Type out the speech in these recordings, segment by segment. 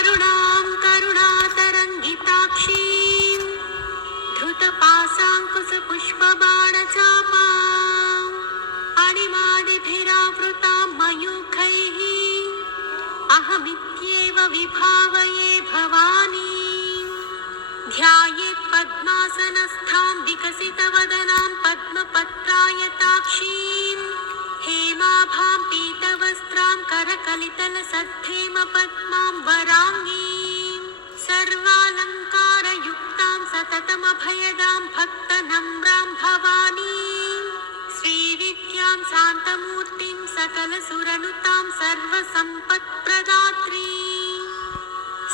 अरुणां करुणातरङ्गिताक्षीं धृतपाशाङ्कुशपुष्पबाणचापाम् अणिमादिभिरावृतां मयूखैः अहमित्येव विभावये भवानीं। ध्यायेत् पद्मासनस्थां विकसितवदनां पद्मपत्रायताक्षीं हेमाभां पीतवस्त्रां करकलितलसद्धेमपद्मां वराङ्गीं सर्वालङ्कारयुक्तां सततमभयदां भक्तनम्रां भवानीं श्रीविद्यां शान्तमूर्तिं सकलसुरनुतां सर्वसम्पत्प्रदात्रीं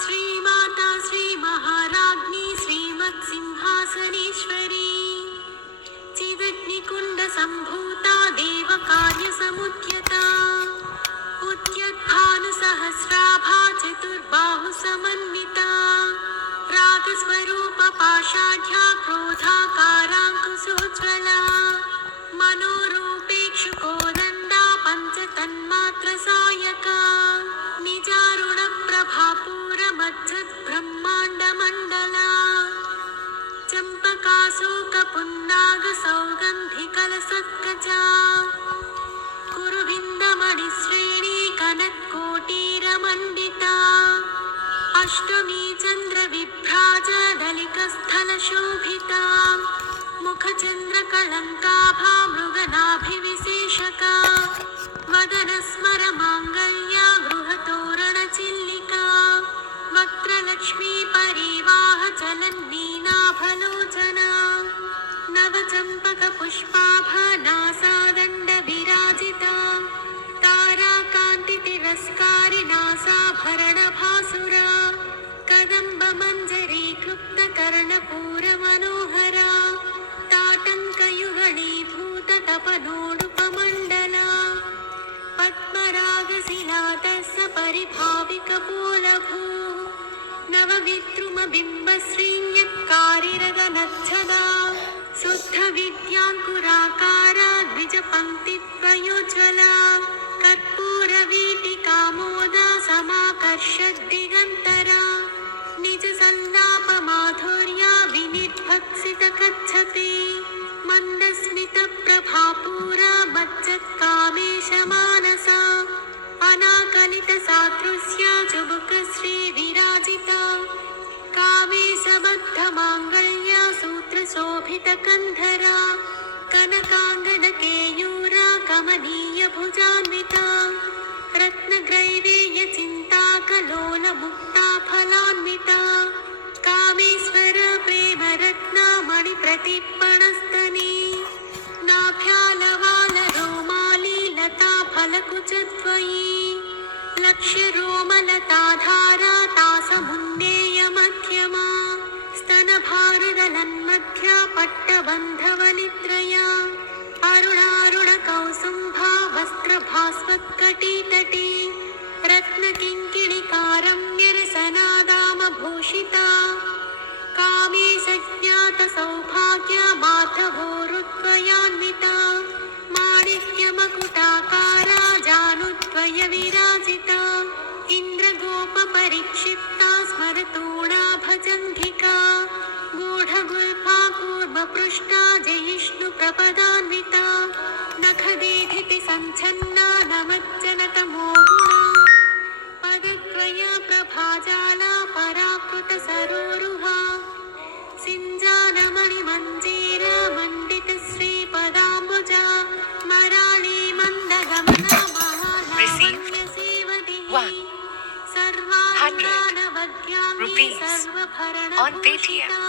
श्रीमाता श्रीमहाराज्ञी श्रीमत्सिंहासनेश्वरी चिदग्निकुण्डसम्भूता देवकार्यसमुद्यता उद्यद्भानुसहस्राभा चतुर्बाहुसमन्विता रागस्वरूपपाषाढ्या क्रोधाकाराङ्कुशोज्ज्वला मनोरूपेक्षुकोदण्डा पञ्चतन्मात्रसायका निजारुणप्रभापूरमज्जद्ब्रह्माण्डमण्डला चम्पकाशोकपुन्नागसौगन्धिकलसत्कजा कुरुविन्दमणिश्रेणी कनत्कोटीरमण्डिता अष्टमी चन्द्रविभ्राजदलिकस्थलशोभिता मुखचन्द्रकलङ्काभा मृगनाभिविशेषका वदनस्मरमाङ्गल्या गृहतोरणचिल्लिका वक्त्रलक्ष्मी परिवाहचलन्मीनाभलोचना नवचम्पकपुष्पाभनासादण्डविराजिता ताराकान्तितिरस्कारिनासाभरणभासुरा कदम्बमञ्जरी क्लुप्तकर्णपूरमनोहरा ताटङ्कयुगणीभूततपनोडुपमण्डला पद्मरागशिलातस्य परिभाविकपोलभू नवविद्रुमबिम्बश्रीन्यक्कारिरदनच्छदा शुद्धविद्याङ्कुराकारा द्विजपङ्क्तिद्वयोज्ज्वला कर्पूरवीटिकामोदा समाकर्षद्दिगन्तरा निजसल्लापमाधुर्या विनिर्भक्सितकच्छते मन्दस्मितप्रभापूरा मज्जत्कामेशमानसा अनाकलितसादृश्या चुबुकश्रीविराजिता कामेशबद्धमाङ्गल्या सूत्रशोभितकन्धरा कनकाङ्गदकेयूरा कमनीयभुजान्विता रत्नग्रैवेयचिन्ताकलोलमुक्ता फलान्विता कामेश्वर प्रेमरत्नामणिप्रतिपणस्तनी नाभ्यालवालरोमाली लता फलकुचद्वयी लक्ष्यरोमलताधारा तासमुन्नेयमध्यमा स्तनभारदलन्मध्या पट्टबन्धवलित्रया अरुणारुणकौसुम्भा वस्त्रभास्वत्कटीतटी रत्नकिङ्किणिकारम्यरसनादामभूषिता कामेशज्ञातसौभाग्या माधवोरुद्वयान्विता माणिक्यमकुटाकारा जानुद्वयविराजिता इन्द्रगोपपरिक्षिप्ता स्मरतोणा भजङ्घिका गूढगुल्फा कूर्मपृष्टा जयिष्णुप्रपदान्विता नखदीधितिसञ्छन्ना नमज्जनतमो गुणा पदद्वयप्रभाजाला पराकृतसरोरुहा सिञ्जानमणिमञ्जीरमण्डितश्रीपदाम्बुजा मराळी मन्दगमना महालावण्यसेवतिः सर्वाङ्गानवद्याङ्गी सर्वभरणभूषिता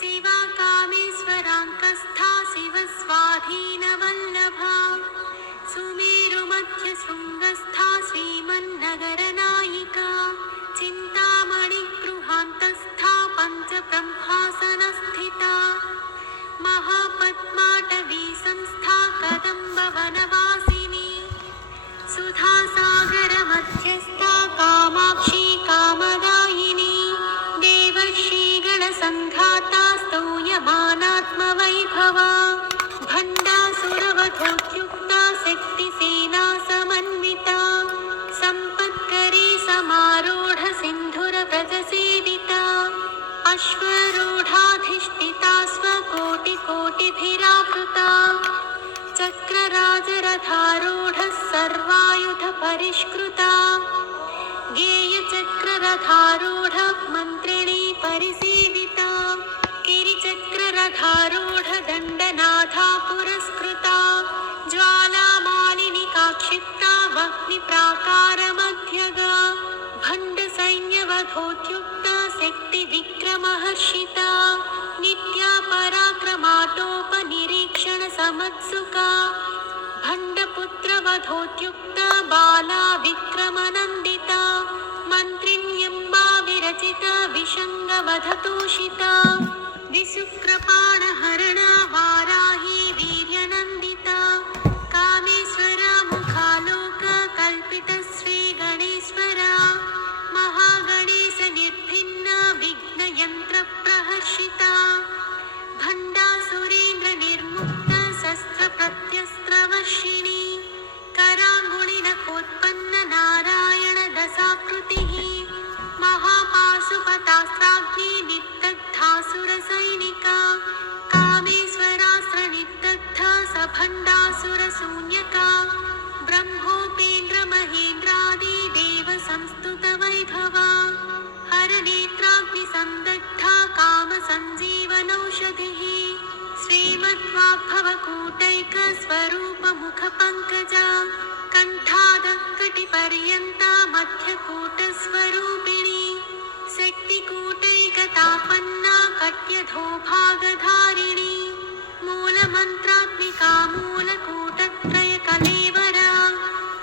शिवा कामेश्वराङ्कस्था शिवस्वाधीनवल्लभा सुमेरुमध्यशृङ्गस्था श्रीमन्नगरनायिका चिन्तामणिगृहान्तस्था पञ्चब्रह्मासनस्थिता महापद्माटवी संस्था कदम्बवनवासिनी सुधासागरमध्यस्था कामाक्षी कामदायिनी देवर्षिगणसङ्घाता स्तूयमानात्मवैभवा भण्डासुरवधोद्युक्ता शक्तिसेना समन्विता सम्पत्करी समारूढ सिन्धु रथारूढः सर्वायुध परिष्कृता गेयचक्ररथारूढ मन्त्रिणी परिसेविता गिरिचक्ररथारूढ दण्डनाथा पुरस्कृता ज्वालामालिनिका क्षिप्ता वह्निप्राकारमध्यगा भण्डसैन्यवधोद्युक्ता शक्तिविक्रमहर्षिता नित्या पराक्रमाटोपनिरीक्षणसमत्सुका भण्डपुत्रवधोद्युक्ता बाला विक्रमनन्दिता मन्त्रिण्यम्बा विरचिता विषङ्गवधतोषिता विशुक्रपाणहरणा वाराही वीर्यनन्दिता कामेश्वरा मुखालोका कल्पितश्रीगणेश्वरा महागणेशनिर्भिन्ना विघ्नयन्त्रप्रहर्षिता भण्डासुरेन्द्रनिर्मुक्ता शस्त्रप्रत्यस्त्रवर्षिणी कराङ्गुलिनखोत्पन्न नारायणदशाकृतिः महापाशुपतास्त्राग्नि निर्दग्धासुरसैनिका कामेश्वरास्त्रनिर्दग्धा सभण्डासुरशून्यका ब्रह्मोपेन्द्रमहेन्द्रादि देवसंस्तुतवैभवा हरनेत्राग्निसन्दग्धा कामसञ्जीवनौषधिः श्रीमद्वाग्भवकूटैकस्वरूपमुखपङ्कजा कण्ठादकटिपर्यन्ता मध्यकूटस्वरूपिणी शक्तिकूटैकतापन्ना कट्यधोभागधारिणी मूलमन्त्रात्मिका मूलकूटत्रयकलेवरा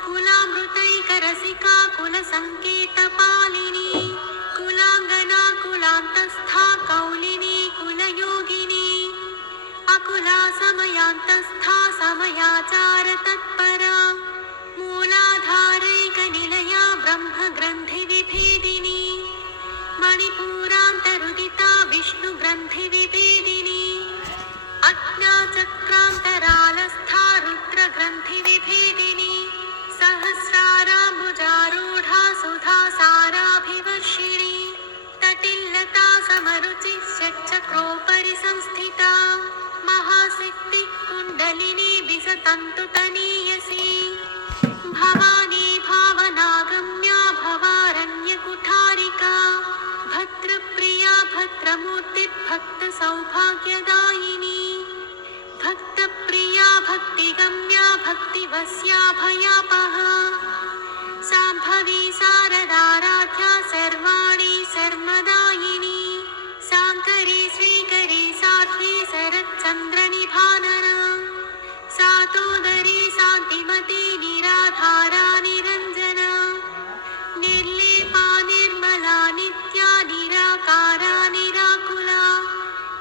कुलामृतैकरसिका कुलसङ्केतपालिनी कुलाङ्गना कुलान्तस्था कौलिनी कुलयोगिनी अकुला समयान्तस्था समयाचारतत्परा मूलाधारैकनिलया ब्रह्मग्रन्थिविभेदिनी मणिपूरान्तरुदिता विष्णुग्रन्थिविभेदिनी अज्ञाचक्रान्तरालस्था रुद्रग्रन्थिविभेदिनी सहस्राराम्बुजारूढा सुधासाराभिवर्षिणी तटिल्लता समरुचिः षट्चक्रोपरि संस्थिता महाशक्तिः कुण्डलिनी विसतन्तुतनीयसी भवानी भावनागम्या भवारण्यकुठारिका भद्रप्रिया भद्रमूर्तिर्भक्तसौभाग्यदायिनी भक्तप्रिया भक्तिगम्या भक्तिवस्या भयापहा साम्भवी शारदाराध्या सर्वाणि सर्वदायिनी शाङ्करी श्रीकरी साध्वी शरच्चन्द्रनिभानना सातोदरी शान्तिमती निराधारा निरञ्जना निर्लेपा निर्मला नित्या निराकारा निराकुला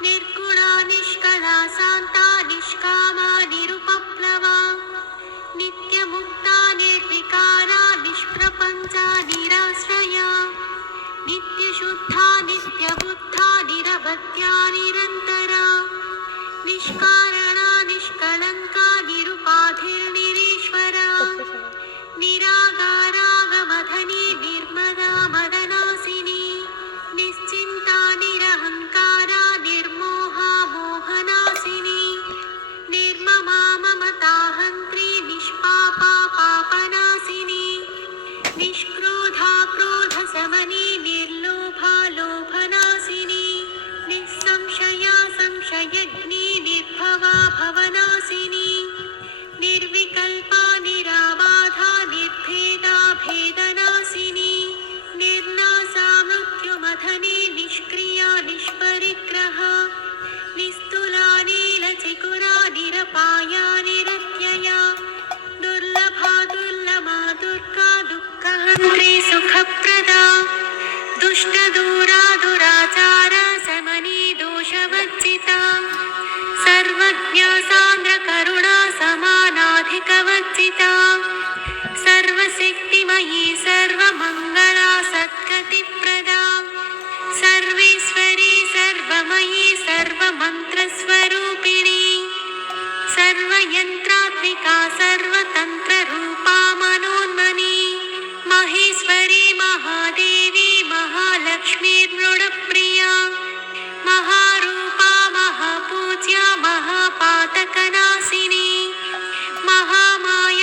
निर्गुणा निष्कला शान्ता निष्कामा निरुपप्लवा नित्यमुक्ता निर्विकारा निष्प्रपञ्चा निराश्रया नित्यशुद्धा नित्यबुद्धा निरवध्या निरन्तरा निष्कारणा निष्कलङ्का निरुपाधिर्निरीश्वरा निरागारागमधनी निर्मदा मदनासिनी निश्चिन्ता निरहङ्कारा निर्मोहा मोहनासिनी निर्ममा ममताहन्त्री निष्पापा पापनासिनी निष्क्रोधा क्रोधशमनी निर्लोभा लोभनासिनी निःसंशया संशयग्नि निर्भवा भवनासिनी निर्विकल्पा निराबाधा निर्भेदा भेदनासिनी निर्नासा मृत्युमथनी निष्क्रिया निष्परिग्रहा निस्तुला नीलचिकुरा निरपाया निरत्यया दुर्लभा दुर्लभा दुर्गा दुःखहन्त्री सुखप्रदा दुष्टदूरा दुराचारा समनी दोषवर्जिता सर्वज्ञा सान्द्रकरुणा समानाधिकवर्जिता सर्वशक्तिमयी सर्वमङ्गला सद्गतिप्रदा सर्वेश्वरी सर्वमयी सर्वमन्त्रस्वरूपिणी सर्वयन्त्रात्मिका सर्वतन्त्ररूपा मनोन्मनी महेश्वरी महादेवी महालक्ष्मीर्मृडप्रिया महारूपा महापूज्या महापातकनाशिनी महामाया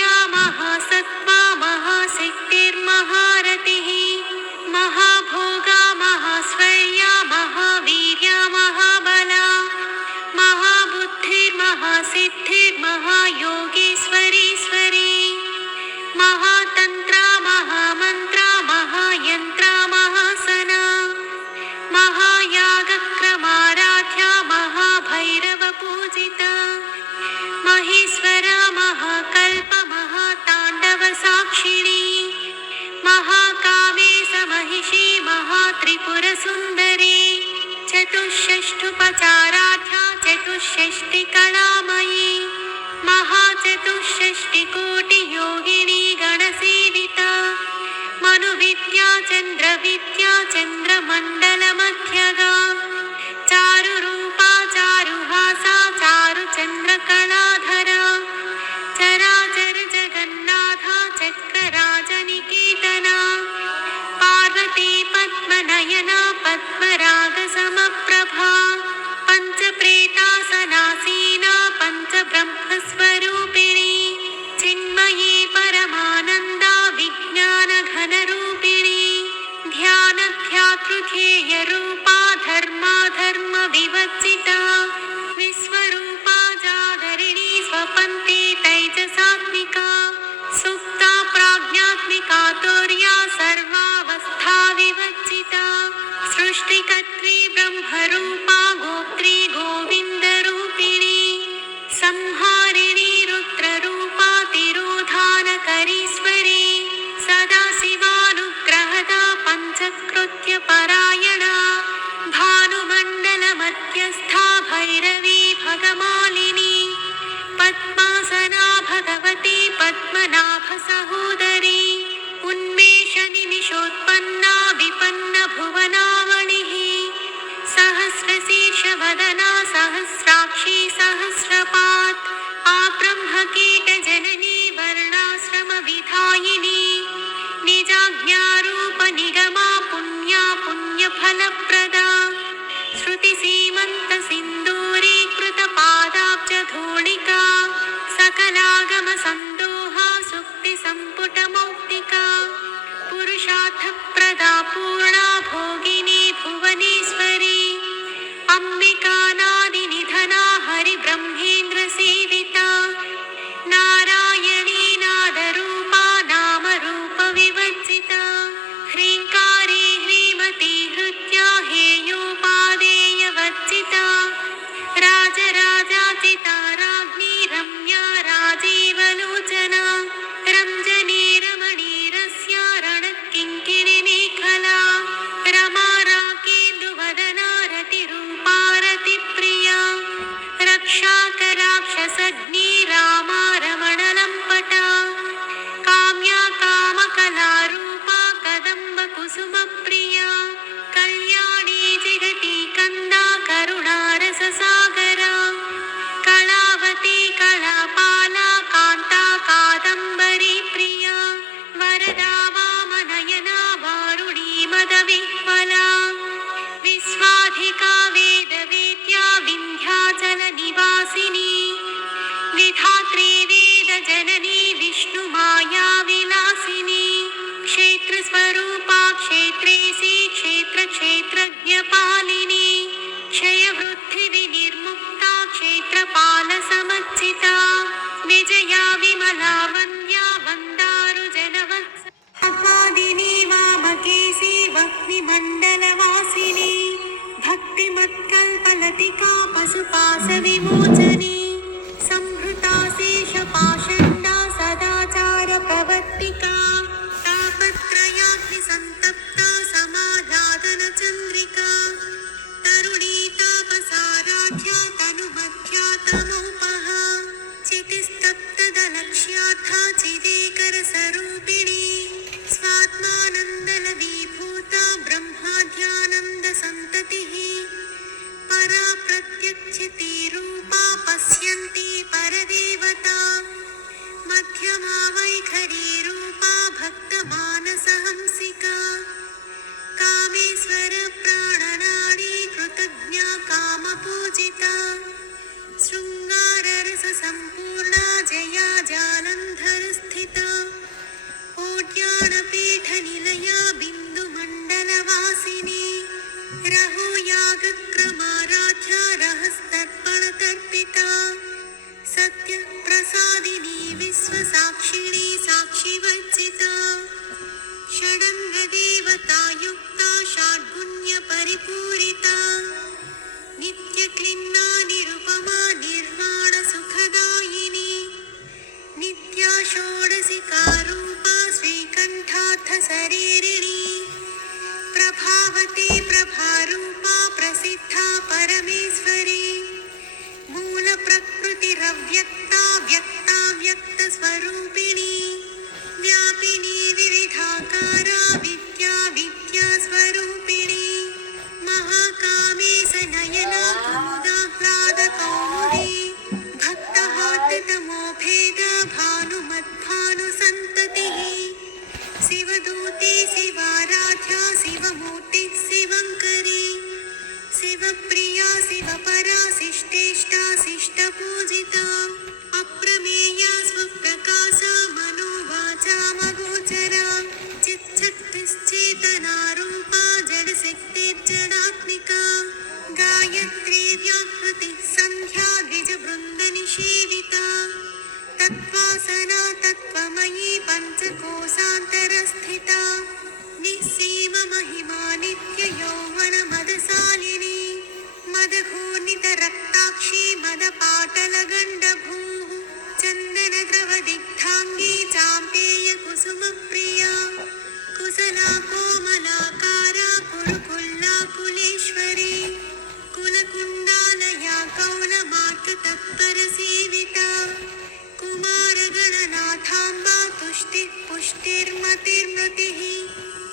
त्रिपुरसुन्दरी चतुष्षष्ठुपचाराढ्या चतुष्षष्टिकलामयी महाचतुष्षष्टिकोटियोगिनी गणसेविता मनुविद्या चन्द्रविद्या चन्द्रमण्डलमध्यगा चारुरूपा चारुहासा चारुचन्द्रकलाधरा चराचर जगन्नाथा चक्रराजनिकेतना पार्वती पद्मनयना पद्मरागसमप्रभा पञ्चप्रेतासनासीना पञ्चब्रह्मस्वरूपिणी चिन्मयी परमानन्दा विज्ञानघनरूपिणी ध्यानध्यातृध्येयरूपा धर्माधर्मविवर्जिता विश्वरूपा जागरिणी स्वपन्ती तैजसात्मिका सुप्ता प्राज्ञात्मिका तुर्या सर्वावस्था विवर्जिता सृष्टिकर्त्री ब्रह्मरूपा गोत्री गोविन्दरूपिणी संहारिणी रुद्ररूपा तिरोधानकरीश्वरी सदाशिवानुग्रहदा पञ्चकृत्यपरायणा भानुमण्डलमध्यस्था भैरवी भगमालिनी पद्मासना भगवती पद्मनाभसहोदरी उन्मेषनिमिषोत्पन्ना विपन्नभुवनावलिः सहस्रशीर्षवदना सहस्राक्षी सहस्रपात् आब्रह्मकीटजननी वर्णाश्रमविधायिनी निजाज्ञारूपनिगमा पुण्या पुण्यफलप्रदा श्रुतिसीमन्तसिन्दूरीकृतपादाब्जधूलिका सकलागमसन्दोहा सुक्तिसम्पुटमौक्तिका पुरुषार्थप्रदा पूर्णा भोगिनी भुवनेश्वरी अम्बिकानादिनिधना हरिब्रह्मेन्द्रसेविता नारायणी नादरूपा नामरूपविवर्जिता ह्रीङ्कारी ह्रीमती हृत्या हेयोपादेयवर्जिता राजराजाचिता राज्ञी रम्या राजीवलोचना रञ्जनी रमणीरस्या रणकिङ्किणिमेखला रमा राकेन्दुवदना रतिरूपा रतिप्रिया रक्षाकराक्षसग्नी रामा रमणलम्पटा काम्या कामकलारूपा कदम्बकुसुमप्रिया कल्याणी जिगती कन्दा करुणारससागरा कलावती कलापाला कान्ता कादम्बरी प्रिया वरदा वामनयना वारुणी मदविह्वला विश्वाधिका वेदवेद्या विन्ध्याचलनिवासिनी विधात्री वेदजननी विष्णुमाया विलासिनी क्षेत्रस्वरूपा क्षेत्रेशी क्षेत्रक्षेत्रज्ञपालिनी क्षयवृद्धिविनिर्मुक्ता क्षेत्रपालसमर्चिता विजया विमला वन्द्या वन्दारुजनवत्सदिनी वामकेशी वह्निमण्डलवासिनी भक्तिमत्कल्पलतिका पशुपाशविमोचनी संहृता शेषपाषण्डा सदाचारप्रवर्तिका तापत्रयाग्निसन्तप्ता समाह्लादनचन्द्रिका तरुणी तापसाराध्या तनुमध्या तमोपः चितिस्तप्तदलक्ष्यार्था चिदेकरसरूपिणी स्वात्मानन्दलवीभूता ब्रह्माद्यानन्दसन्ततिः परा प्रत्यक्षितिरूपा पश्यन्ती परदेवता मध्यमा वैखरीरूपा भक्तमानसहंसिका कामेश्वर प्राणनाडी कृतज्ञा कामपूजिता शृङ्गाररससम्पूर्णा जया जालन्धरस्थिता ओड्याणपीठनिलया बिन्दुमण्डलवासिनी रहुयागक्रमाराध्या रहस्तर्पणतर्पिता सत्यप्रसादिनी विश्वसाक्षिणी साक्षिवर्जिता षडङ्गदेवतायुक्ता षड्गुण्यपरिपूरिता नित्यक्लिन्ना निरुपमा निर्वाणसुखदायिनी नित्या षोडशिकारूपा श्रीकण्ठार्थशरीरिणी प्रभावती सर्वव्यापिका परमेश्वरी मूलप्रकृतिरव्यक्ता व्यक्ता व्यक्तस्वरूपिणी व्यापिनी विविधाकारा विद्या विद्यास्वरूपिणी महाकामे सनयना कुमुदाह्लादकौमुदी भक्तहाततमोभेद भानुमद्भानुसन्ततिः शिवदूते शिवाराध्या शिवमूर्तिः शिवङ्करी शिवप्रिया शिवपरा शिष्टेष्टा शिष्टपूजिता अप्रमेया स्वप्रकाशा मनोवाचामगोचरा चिच्छक्तिश्चेतनारूपा जडशक्तिर्जडात्मिका गायत्री व्याहृतिः सन्ध्या द्विजवृन्दनिषेविता तत्त्वासना तत्त्वमयी पञ्चकोशान्तरस्थिता निःसीममहिमा नित्ययौवनमदशालिनी मदघूर्णितरक्ताक्षी मदपाटलगण्डभूः चन्दनद्रवदिग्धाङ्गी चाम्पेयकुसुमप्रिया कुशला कोमलाकारा कुरुकुल्लाकुलेश्वरी कुलकुण्डालया कौलमातृतत्परसेविता कुमारगणनाथाम्बा तुष्टिः पुष्टिर्मतिर्मृतिः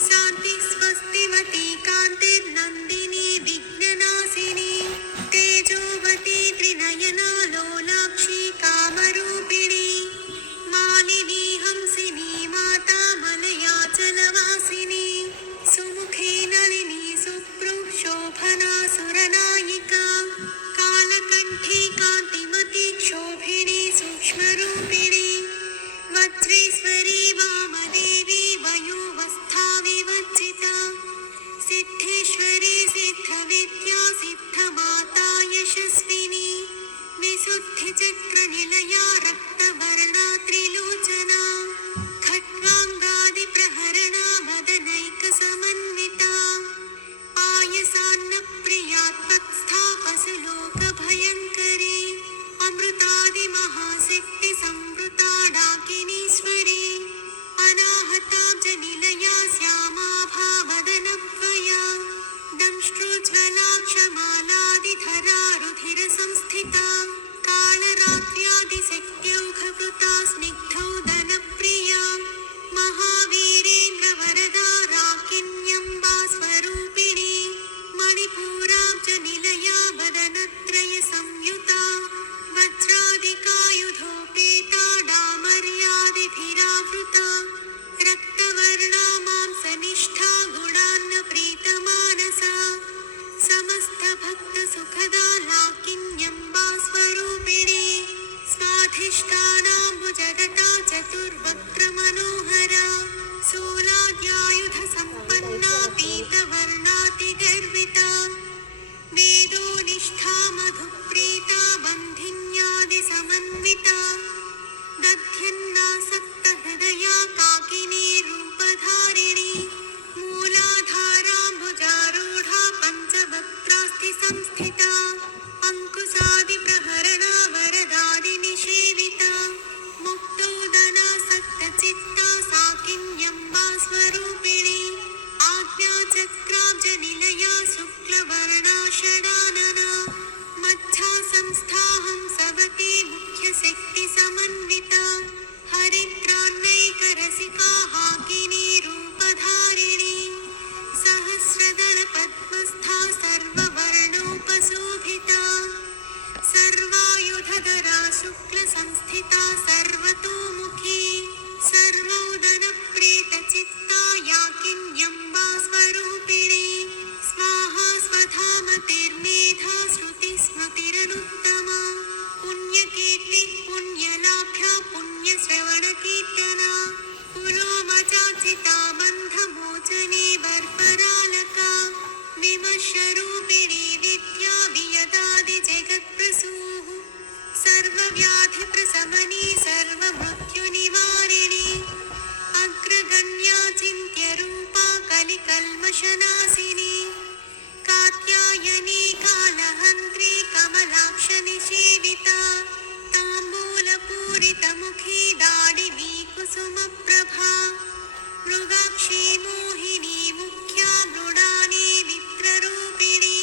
शान्तिः स्वस्तिमती कान्तिर्नन्दिनी विघ्ननाशिनी तेजोवती त्रिनयना लोलाक्षी कामरूपिणी मालिनी हंसिनी माता मलयाचलवासिनी सुमुखी नलिनी सुप्रुः शोभना सुरनायिका कालकण्ठी कान्तिमती क्षोभिणी सूक्ष्मरूपिणी वज्रेश्वरी वामदेवी वयोवस्था विवर्जिता सिद्धेश्वरी सिद्धविद्या सिद्धमाता यशस्विनी विशुद्धिचक्रनिलया रक्तवर्णा त्रिलोचना खट्वाङ्गादिप्रहरणा मदनैकसमन्विता पायसान्नप्रिया त्वत्स्था पशुलोकभयङ्करी अमृतादिमहाशक्तिसंवृता डाकिनीश्वरी अनाहताब्जनिलया श्यामाभावदनप्वया दंष्ट्रोज्ज्वला क्षमालादिधरा रुधिरसंस्थिता कालरात्र्यादिशक्त्यौघकृता स्निग्धौदनप्रिया महावीरेन्द्रवरदा राकिन्यम्बा स्वरूपिणी मणिपूराब्जनिलया वदनत्रयसंयुता वज्रादिकायुधोपेता डामर्यादिभिरावृता रक्तवर्णा मांसनिष्ठा गुणान्नप्रीतमानसा समस्तभक्तसुखदा लाकिन्यम्बा स्वरूपिणी स्वाधिष्ठानाम्बुजगता चतुर्वक्त्रमनोहरा शूलाद्यायुधसम्पन्ना पीतवर्णातिगर्विता वेदोनिष्ठा मधुप्रीता बन्धिन्यादिसमन्विता दध्यन्नासक्तहृदया काकिनी रूपधारिणी मूलाधाराम्बुजारूढा पञ्चवक्त्रास्ति संस्थिता अङ्कुशादिप्रहरणा वरदादिनिषेविता मुक्तोदनासक्तचित्ता साकिन्यम्बा स्वरूपिणी आज्ञाचक्राब्जनिलया शुक्लवर्णा षडानना मच्छा संस्थाहं सवती मुख्यशक्तिसमन्विता हरिद्रान्नैकरसिका हाकिनी रूपधारिणी सहस्रदलपद्मस्था सर्ववर्णोपशोभिता सर्वायुधधरा शुक्लसंस्थिता सर्वतोमुखी सर्वोदनप्रीतचित्ता याकिन्यम्बा स्वरूपिणी स्वाहा स्वधामतिर्मेधा श्रुतिस्मृतिरनुत्तमा पुण्यकीर्तिः पुण्यलाभ्या पुण्यश्रवणकीर्तना पुलोमचाचिता बन्धमोचने बर्बरालका विमर्शरूपिणी विद्या वियदादिजगत्प्रसूः सर्वव्याधिप्रशमनी सर्वमृत्युनिवारिणी अग्रगण्या चिन्त्यरूपा कलिकल्मषनाशिनी कात्यायनी कालहन्त्री कमलाक्षनिषेविता ताम्बूलपूरितमुखी दाडिवी कुसुमप्रभा मृगाक्षी मोहिनी मुख्या मृडानी मित्ररूपिणी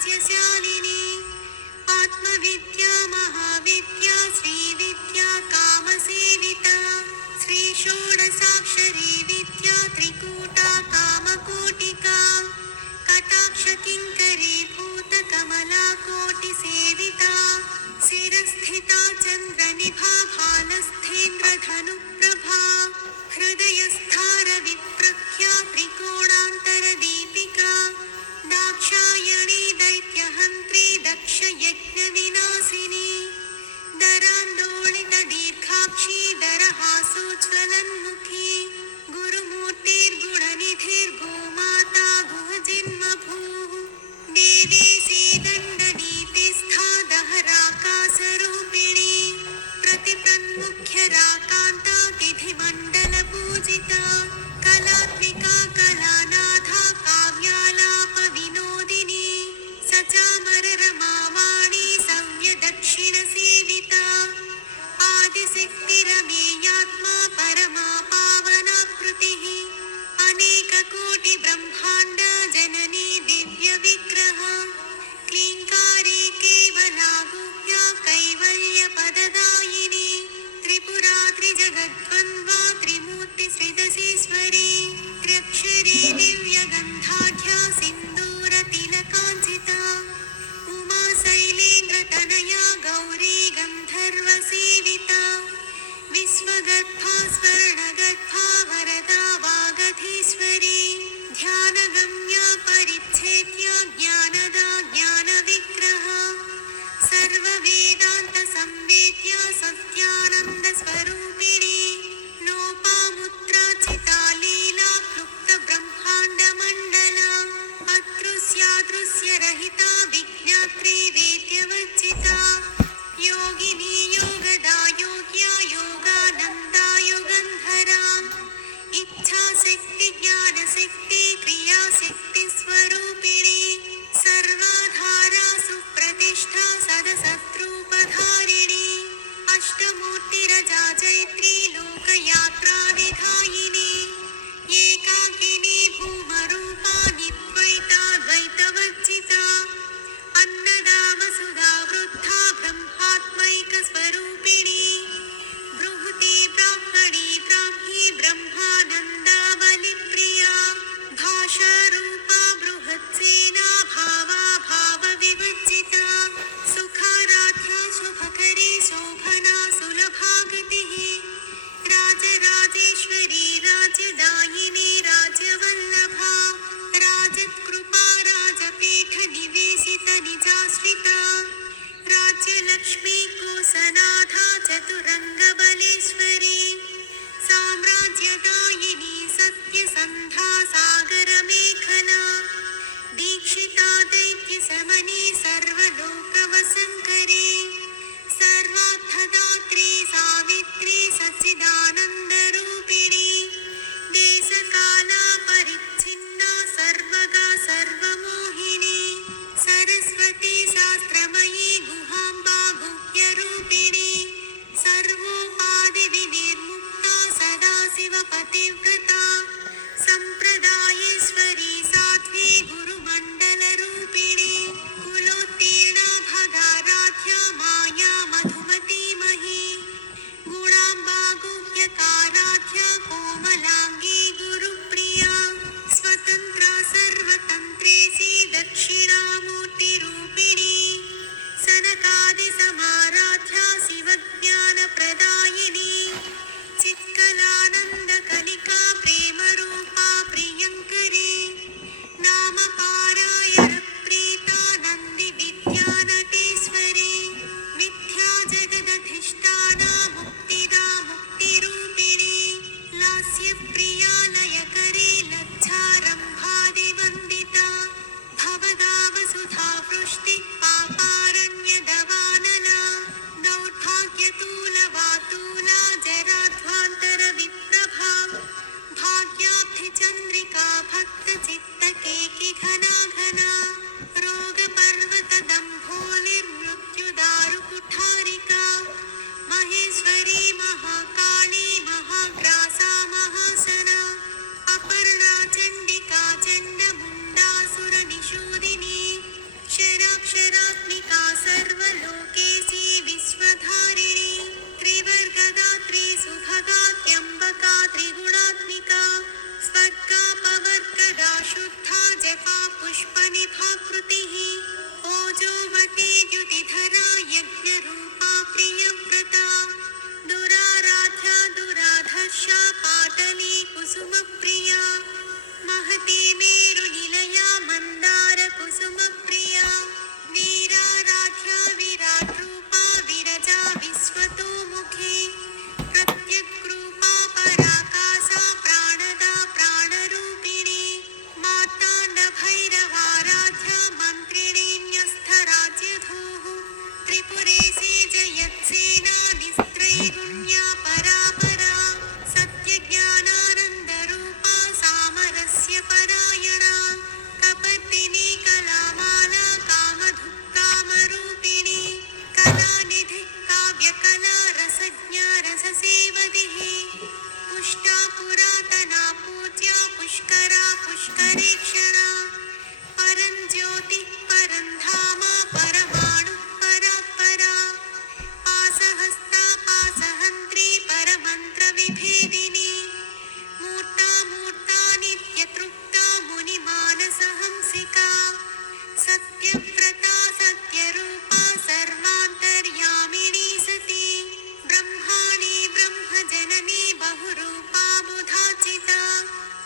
सामर्थ्यशालिनी आत्मविद्या महाविद्या श्रीविद्या कामसेविता श्रीषोडशाक्षरी विद्या त्रिकूटा कामकोटिका कटाक्षकिङ्करी भूतकमला कोटिसेविता शिरस्थिता चन्द्रनिभा भालस्थेन्द्रधनुप्रभा हृदयस्थारविप्रख्या त्रिकोणान्तरदीपिका दाक्षायणी दैत्यहन्त्री दक्षयज्ञविनाशिनी दरान्दोलितदीर्घाक्षी दरहासोज्ज्वलन्मुखी गुरुमूर्तिर्गुणनिधिर्गोमाता गुहजिन्मभूः देवी श्रीदण्डनीतिस्था दहराकाशरूपिणी प्रतिप्रन्मुख्यराकान्ता तिथिमण्डलपूजिता कलात्मिका कलानाथा काव्यालापविनोदिनी सचामररमावाणी सव्यदक्षिणसेविता आदिशक्तिरमेयात्मा परमा पावनाकृतिः अनेककोटिब्रह्माण्ड जननी दिव्यविग्रह क्लीङ्कारी केवला गुह्या कैवल्यपददायिनी त्रिपुरा त्रिजगद्वन्द्वा त्रिमूर्तिसृजसीश्वरी त्र्यक्षरी दिव्यगन्धाढ्या सिन्दूरतिलकाञ्चिता उमा शैलेन्द्रतनया गौरी गन्धर्वसेविता विश्वगर्भा स्वर्णगर्भा वरदा वागधीश्वरी ध्यानगम्या परिच्छेद्या ज्ञानदा ज्ञानविग्रह सर्ववेदान्तसंवेद्या सत्यानन्दस्वरूपिणी लोपामुद्राचिता लीला क्लुप्तब्रह्माण्डमण्डला अदृश्यादृश्यरहिता विज्ञात्री वेद्यवर्जिता योगिनी योगदा योग्या योगानन्दा युगन्धरा इच्छाशक्ति ज्ञानशक्ति क्रियाशक्तिस्वरूपिणी सर्वाधारा सुप्रतिष्ठा सदसद्रूपधारिणी अष्टमूर्तिरजा जैत्री लोकयात्राविधायिनी एकाकिनी भूमरूपा निद्वैता द्वैतवर्जिता अन्नदा वसुधा वृद्धा ब्रह्मात्मैकस्वरूपिणी बृहती ब्राह्मणी ब्राह्मी ब्रह्मानन्दा बलिप्रिया भाषारूपा बृहत्सेना भावा भावविवर्जिता सुखाराध्या शुभकरी शोभना सुलभागतिः राजराजेश्वरी राज्यदायिनी राजवल्लभा राजत्कृपा राजपीठनिवेशितनिजाश्रिता राज्यलक्ष्मी कोसनाथा चतुरङ्गबलेश्वरी साम्राज्यदायिनी सत्यसन्धा सागरमेखला दीक्षिता दैत्यशमनी सर्वलोकवसङ्करी सर्वार्थदात्री सावित्री सच्चिदानन्दरूपिणी देशकालापरिच्छिन्ना सर्वगा सर्वमोहिनी सरस्वती शास्त्रमयी गुहाम्बा गुह्यरूपिणी सर्वोपाधिविनिर्मुक्ता सदाशिवपतिव्रता सम्प्रदायेश्वरी साध्वी गुरुमण्डलरूपिणी कुलोत्तीर्णा भगा जपा पुष्पनिभाकृतिः ओजोवती द्युतिधरा यज्ञरूपा प्रियव्रता दुराराध्या दुराधर्षा पाटली कुसुमप्रिया महती मेरुनिलया मन्दारकुसुमप्रिया वीराराध्या विराट्रूपा विरजा विश्वतोमुखी प्रत्यग्रूपा पराकाशा प्राणदा प्राणरूपिणी मार्ताण्डभैरवाराध्या मन्त्रिणीन्यस्थराज्यधूः त्रिपुरेशे जयत्सेना निस्त्रैगुण्या परापरा सत्यज्ञानानन्दरूपा सामरस्य परायणा कपर्दिनी कलामाला कामधुक्कामरूपिणी कलानिधिः काव्यकला रसज्ञा रससेवदिः पुष्टा पुरातना पूज्या पुष्करा पुष्करेक्षणा परञ्ज्योतिः परन्धाम परमाणुः परात्परा पासहस्ता पासहन्त्री परमन्त्रविभेदिनी मूर्ता मूर्ता नित्यतृप्ता मुनिमानसहंसिका सत्यव्रता सत्यरूपा सर्वान्तर्यामिणी सती ब्रह्माणि ब्रह्मजननी बहुरूपा बुधाचिता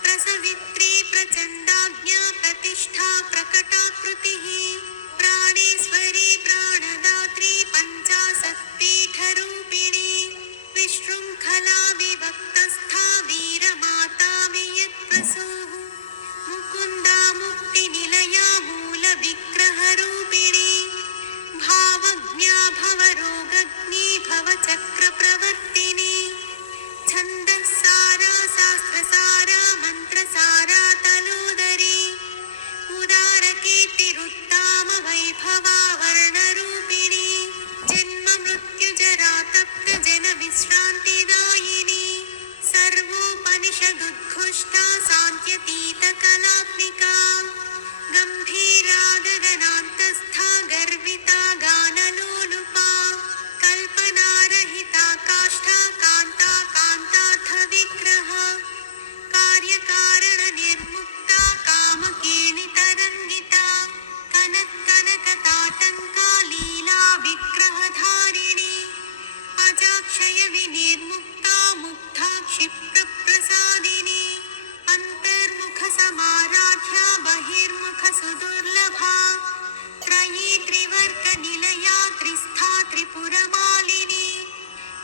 प्रसवित्री प्रचण्डाज्ञा प्रतिष्ठा प्रकटाकृतिः प्राणेश्वरी प्राणदात्री पञ्चाशत्पीठरूपिणी विशृङ्खला विभक्तस्था वीरमाता वियत्प्रसूः मुकुन्दा मुक्तिनिलया मूलविग्रहरूपिणी भावज्ञा भवरोगग्नी भवचक्रप्रवर्तिनी छन्दःसारा शास्त्रसारा मन्त्रसारा तलोदरी उदारकीर्तिरुत्ताम वैभवा वर्णरूपिणी जन्ममृत्युजरातप्तजनविश्रान्तिदायिनी सर्वोपनिषदुद्घुष्टा सान्त्यतीतकलात्मिका गम्भीरा गगनान्तस्था गर्विता गानलोलुपा कल्पनारहिता काष्ठा कान्ता कान्तार्थविग्रह कार्यकारणनिर्मुक्ता कामकेलितरङ्गिता कनत्कनकताटङ्का लीला विग्रहधारिणी अजाक्षयविनिर्मुक्ता मुग्धा क्षिप्रप्रसादिनी अन्तर्मुखसमाराध्या बहिर्मुखसुदुर्लभा त्रयी त्रिवर्गनिलया त्रिस्था त्रिपुरमालिनी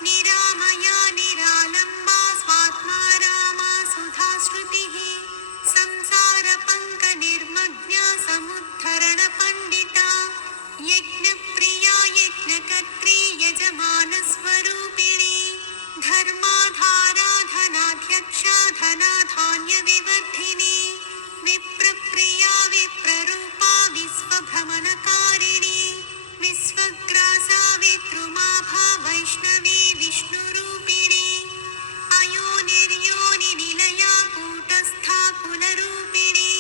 निरामया निरालम्बा स्वात्मा रामा सुधाश्रुतिः संसारपङ्कनिर्मग्ना समुद्धरणपण्डिता यज्ञप्रिया यज्ञकर्त्री यजमानस्वरूपिणी धर्माधारा धनाध्यक्षा धनाधान्यविवर्धिनी विप्रप्रिया विप्ररूपा विश्वभ्रमणकारिणी विश्वग्रासा विद्रुमाभा वैष्णवी विष्णुरूपिणी अयोनिर्योनिनिलया कूटस्था कुलरूपिणी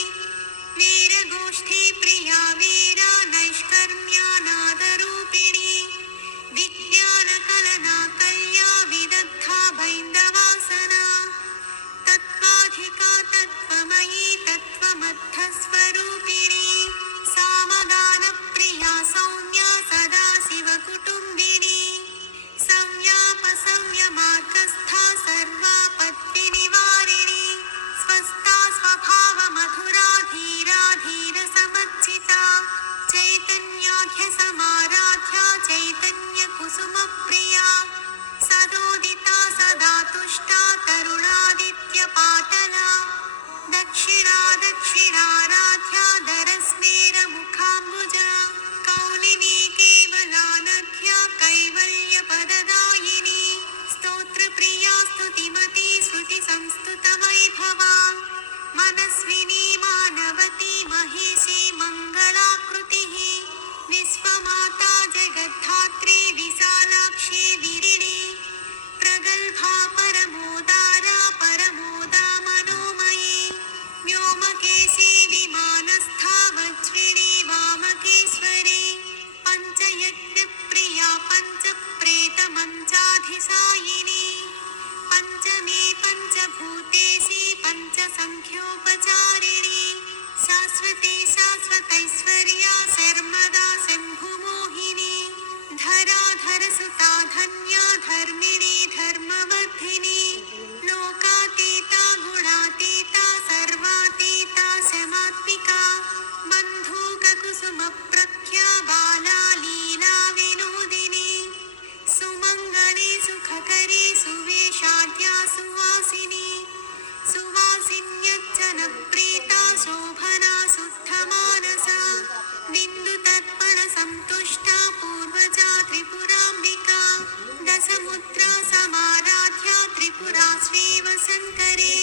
वीरगोष्ठी प्रिया वीरा नैष्कर्म्यानादरूपिणी विज्ञानकलना कल्या विदग्धा बैन्दवासना तत्त्वाधिका तत्त्वमयी तत्त्वमद्धस्वरूपिणी सामगानप्रिया सौम्या सदाशिवकुटुम्बिनी संव्यापसंयमार्गस्था सर्वापत्तिनिवारिणी स्वस्था स्वभावमधुरा धीरा धीरसमर्चिता चैतन्याख्यसमाराध्या चैतन्यकुसुमप्रिया सदोदिता सदा तुष्टा तरुणादित्यपाटला दक्षिणा दक्षिणाराध्या दरस्मेरमुखाम्बुजा कौलिनी केवलानघ्या कैवल्यपददायिनी स्तोत्रप्रिया स्तुतिमती श्रुतिसंस्तुतवैभवा मनस्विनी मानवती महेशी मङ्गलाकृतिः विश्वमाता जगद्धात्री विशालाक्षी विरिणी प्रगल्भा परमोदारा परमोदा मनोमयी व्योमकेशी विमा शाश्वतैश्वर्या सर्वदा शम्भुमोहिनी धराधरसुता धन्या धर्मिणी धर्मवर्धिनी लोकातीता गुणातीता सर्वातीता समात्मिका बन्धूककुसुमप्रख्या बाला लीला विनोदिनी सुमङ्गली सुखकरी सुवेशाद्या सुवासिनी सुवासिन्यज्जनप्रीता शोभना शुद्धमानसा बिन्दुतर्पणसन्तुष्टा पूर्वजा त्रिपुराम्बिका दशमुद्रा समाराध्या त्रिपुरा श्रीवशङ्करी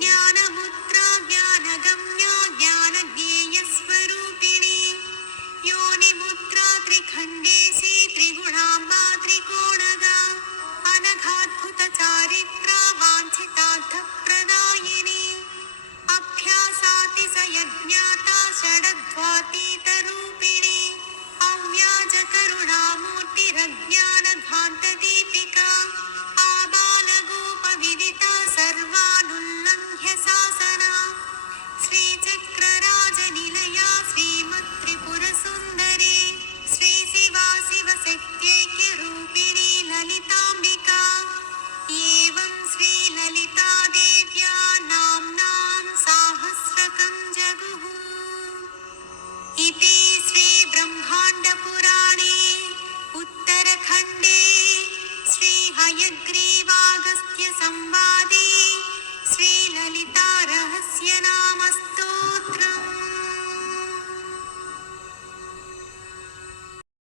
ज्ञानमुद्रा ज्ञानगम्या ज्ञानज्ञेयस्वरूपिणी योनिमुद्रा त्रिखण्डेशी त्रिगुणाम्बा त्रिकोणगा अनघाद्भुतचारित्रा वाञ्छितार्थप्रदायिनी अभ्यासातिशयज्ञाता षडध्वातीतरूपिणी अव्याजकरुणामूर्तिरज्ञानध्वान्तदीपिका आबालगोपविदिता सर्वानुल्लङ्घ्य शासना श्रीचक्रराजनिलया श्रीमत्त्रिपुरसुन्दरी श्रीशिवा शिवशक्त्यैक्यरूपिणी ललिताम्बिका एवं श्रीललितादेव्या नाम्नां साहस्रकं जगुः इति श्रीब्रह्माण्डपुराणे उत्तरखण्डे श्रीहयग्रीवागस्त्यसंवादे श्रीललितारहस्यनामस्तोत्रम्